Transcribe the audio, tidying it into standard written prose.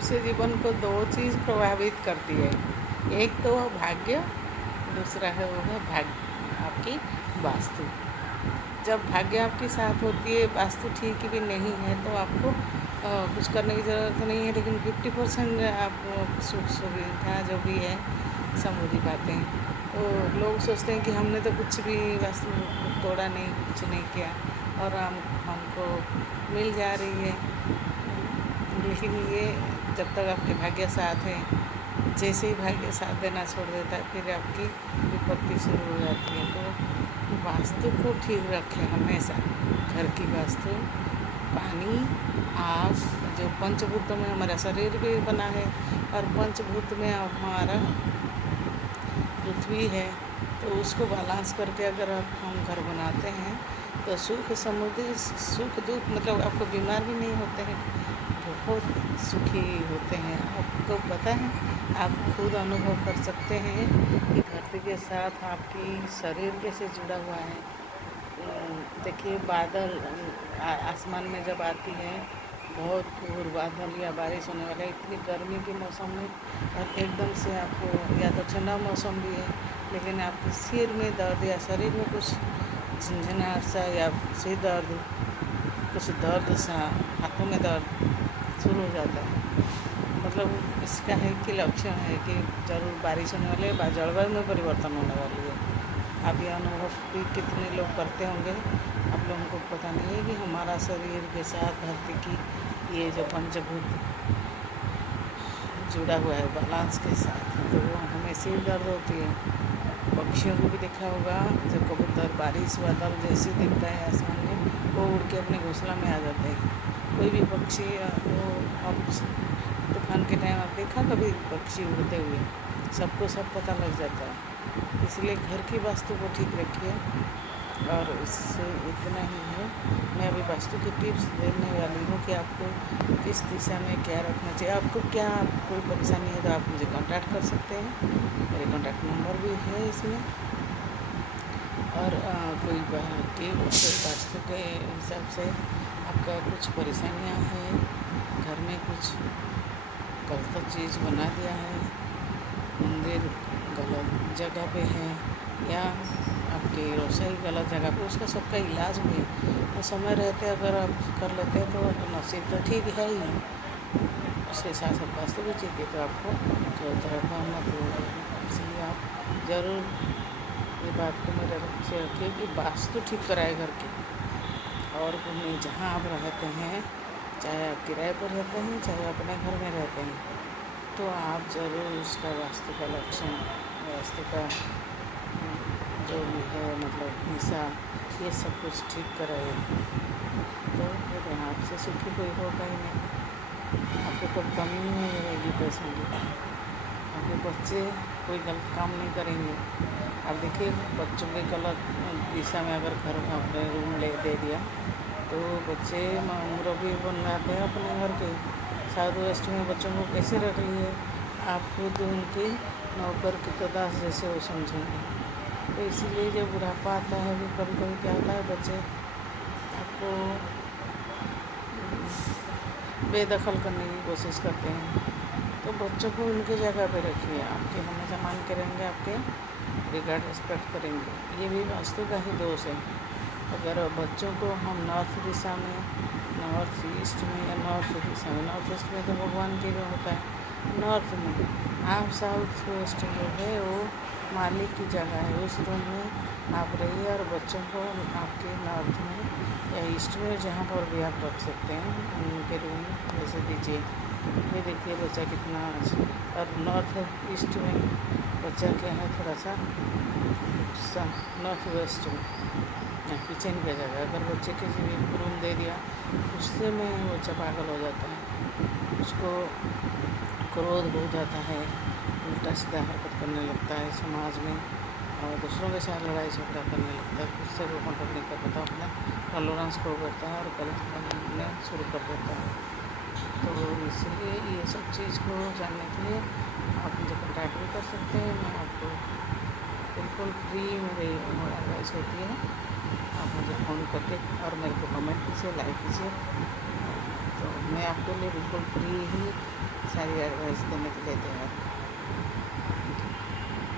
मनुष्य जीवन को दो चीज़ प्रभावित करती है। एक तो भाग्य, दूसरा है वो है भाग्य आपकी वास्तु। जब भाग्य आपके साथ होती है, वास्तु ठीक भी नहीं है तो आपको कुछ करने की ज़रूरत नहीं है, लेकिन 50% आप सुख सुविधा जो भी है समृद्धि पाते हैं। तो लोग सोचते हैं कि हमने तो कुछ भी वास्तु तोड़ा नहीं, कुछ नहीं किया और हमको मिल जा रही है। लेकिन ये जब तक आपके भाग्य साथ है, जैसे ही भाग्य साथ देना छोड़ देता है फिर आपकी विपत्ति शुरू हो जाती है। तो वास्तु को ठीक रखें हमेशा। घर की वास्तु, पानी, आग, जो पंचभूतों में हमारा शरीर भी बना है और पंचभूत में हमारा पृथ्वी है, तो उसको बैलेंस करके अगर हम घर बनाते हैं तो सुख समृद्धि, सुख दुख मतलब आपको बीमार भी नहीं होते हैं, बहुत सुखी होते हैं। आपको पता है, आप खुद अनुभव कर सकते हैं कि धरती के साथ आपकी शरीर कैसे जुड़ा हुआ है। देखिए बादल आसमान में जब आती है, बहुत घोर बादल या बारिश होने वाला है, इतनी गर्मी के मौसम में और एकदम से आपको या तो ठंडा मौसम भी है, लेकिन आपके सिर में दर्द या शरीर में कुछ झंझनाहट सा या सिर दर्द, कुछ दर्द सा, हाथों में दर्द शुरू हो जाता है, मतलब इसका है कि लक्षण है कि ज़रूर बारिश होने वाली है, जलवायु में परिवर्तन होने वाली है। आप ये अनुभव भी कितने लोग करते होंगे, आप लोगों को पता नहीं है कि हमारा शरीर के साथ धरती की ये जो पंचभूत जुड़ा हुआ है बैलेंस के साथ, तो वो हमें सिर दर्द होती है। पक्षियों को भी देखा होगा, जब कबूतर बारिश बादल जैसे दिखता है आसमान में, वो उड़ के अपने घोंसला में आ जाते हैं। कोई भी पक्षी वो अब तूफान के टाइम आप देखा कभी पक्षी उड़ते हुए, सबको सब पता लग जाता है। इसलिए घर की वास्तु को ठीक रखिए। और इससे इतना ही है, मैं अभी वास्तु की टिप्स देने वाली हूँ कि आपको किस दिशा में क्या रखना चाहिए। आपको क्या कोई परेशानी है तो आप मुझे कांटेक्ट कर सकते हैं, मेरे कांटेक्ट नंबर भी है इसमें। और कोई वास्तु के हिसाब से आपका कुछ परेशानियाँ हैं, घर में कुछ गलत चीज़ बना दिया है, मंदिर गलत जगह पे है या आपकी रसोई गलत जगह पे, उसका सबका इलाज भी तो समय रहते अगर आप कर लेते हैं तो नसीब तो ठीक है ही, उसके साथ साथ वास्तु भी ठीक है, तो आपको जो तरह का मत होगा। इसलिए आप ज़रूर ये बात को मेरे से रखिए कि वास्तु ठीक कराए घर की। और नहीं, जहाँ आप रहते हैं, चाहे आप किराए पर रहते हैं चाहे अपने घर में रहते हैं, तो आप ज़रूर उसका वास्तु का लक्षण, वास्तु का जो भी है मतलब दिशा, ये सब कुछ ठीक कराए, तो फिर आपसे सुखी कोई होगा ही नहीं। आपको कोई कमी नहीं रहेगी पैसों की, आपके बच्चे कोई गलत काम नहीं करेंगे। आप देखिए बच्चों के गलत दिशा में अगर घर में अपने रूम ले दे दिया तो बच्चे मुरब्बी बन जाते हैं अपने घर के। साउथ वेस्ट में बच्चों को कैसे रख लिए, आप खुद उनके नौकर की तो दास जैसे वो समझेंगे। तो इसीलिए जब बुढ़ापा आता है भी कभी कभी क्या होता है, बच्चे आपको बेदखल करने की कोशिश करते हैं, तो बच्चों को उनकी जगह पे रखिए। आपके हमेशा मान के रहेंगे, आपके रिगार्ड रिस्पेक्ट करेंगे। ये भी वास्तु का ही दोष है। अगर बच्चों को हम नॉर्थ दिशा में, नॉर्थ ईस्ट में या नॉर्थ दिशा में, नॉर्थ ईस्ट में तो भगवान के में होता है, नॉर्थ में आप साउथ वेस्ट जो है वो मालिक की जगह है, उस रूम में आप रहिए और बच्चों को आपके नॉर्थ में या ईस्ट में जहाँ पर भी आप रख सकते हैं उनके रूम जैसे दीजिए। ये देखिए बच्चा कितना अच्छा, और नॉर्थ ईस्ट में बच्चा क्या है थोड़ा सा नॉर्थ वेस्ट में किचन की जगह अगर बच्चे के रूम दे दिया, उससे में बच्चा पागल हो जाता है, उसको क्रोध हो जाता है, उल्टा सीधा हरकत करने लगता है समाज में और दूसरों के साथ लड़ाई झगड़ा करने लगता है, उससे वो कंट्रोल नहीं कर पाता, अपना टॉलरेंस खो करता है और गलत करने शुरू कर देता है। तो इसलिए ये सब चीज़ को जानने के लिए आप मुझे कॉन्टैक्ट भी कर सकते हैं। मैं आपको बिल्कुल फ्री मेरी एडवाइस होती है, आप मुझे फ़ोन करके और मेरे को कमेंट कीजिए, लाइक कीजिए, तो मैं आपके लिए बिल्कुल फ्री ही सारी एडवाइस देने के लिए